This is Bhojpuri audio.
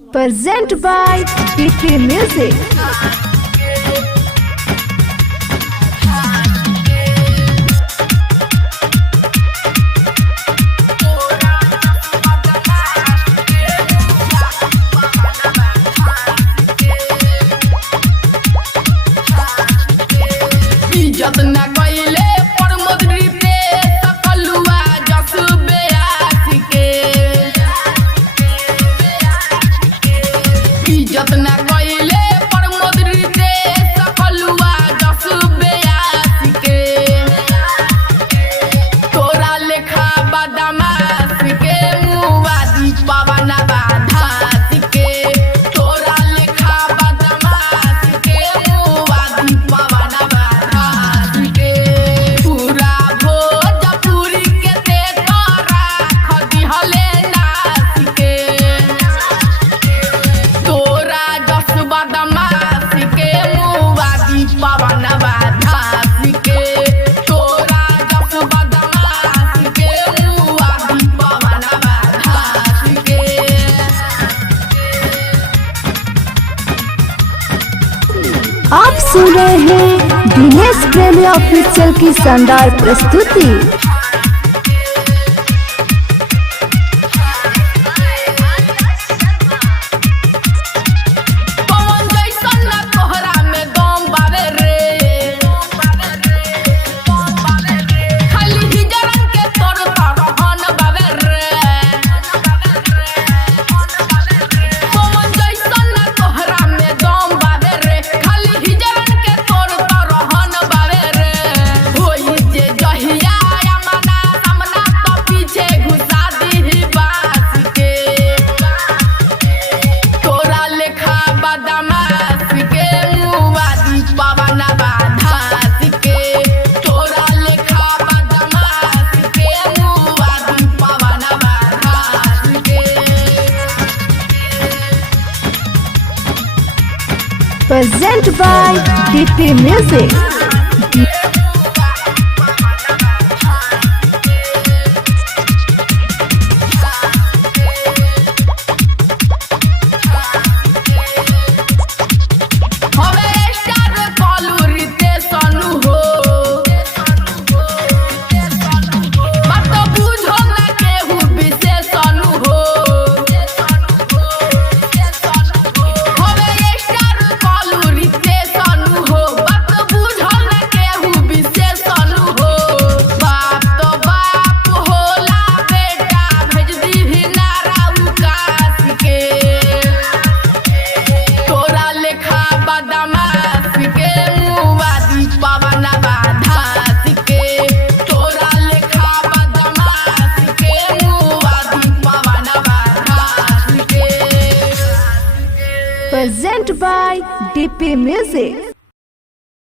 Present by DP Music. इज्जत न कइले प्रमोद रितेश सकलुआ जस बेयासी के इज्जत न कइले प्रमोद रितेश सकलुआ जस बेयासी के तोरा लेखा बदमाश के मुवादी पवन बाधासी के तोरा लेखा बदमाश के मुवादी पवन बाधासी के पूरा भोजपुरी के ते तोरा खदिहले नासी के तोरा जस बदमाश के मुवादी पवन बाधासी के तोरा जस बदमाश के मुवादी पवन बाधासी के आप सुन रहे हैं दिनेश प्रेमी ऑफिशियल की शानदार प्रस्तुति। पवन जैसन ना तोहरा में दम बावे रे खाली हिजरन के तोर तरहन बावे रे पवन जैसन ना तोहरा में दम बावे रे खाली हिजरन के तोर तरहन बावे रे होई जे जहिया यमना सामना तो पीछे घुसा दीही बास के तोरा लेखा बदमाश के मुवादी पवन बाधासी के तोरा लेखा बदमाश के मुवादी पवन बाधासी के Present by DP Music. हवे स्टार कॉलू रितेश अनु हो बात बुझो ना केहू विशेष अनु हो हवे स्टार कॉलू रितेश अनु हो बात बुझो ना केहू विशेष अनु हो बाप तो बाप होला बेटा भेज दीही नारा उकास के तोरा लेखा बदमाश के मुवादी पवन बाधासी के तोरा लेखा बदमाश के मुवादी पवन बाधासी के Present by DP Music.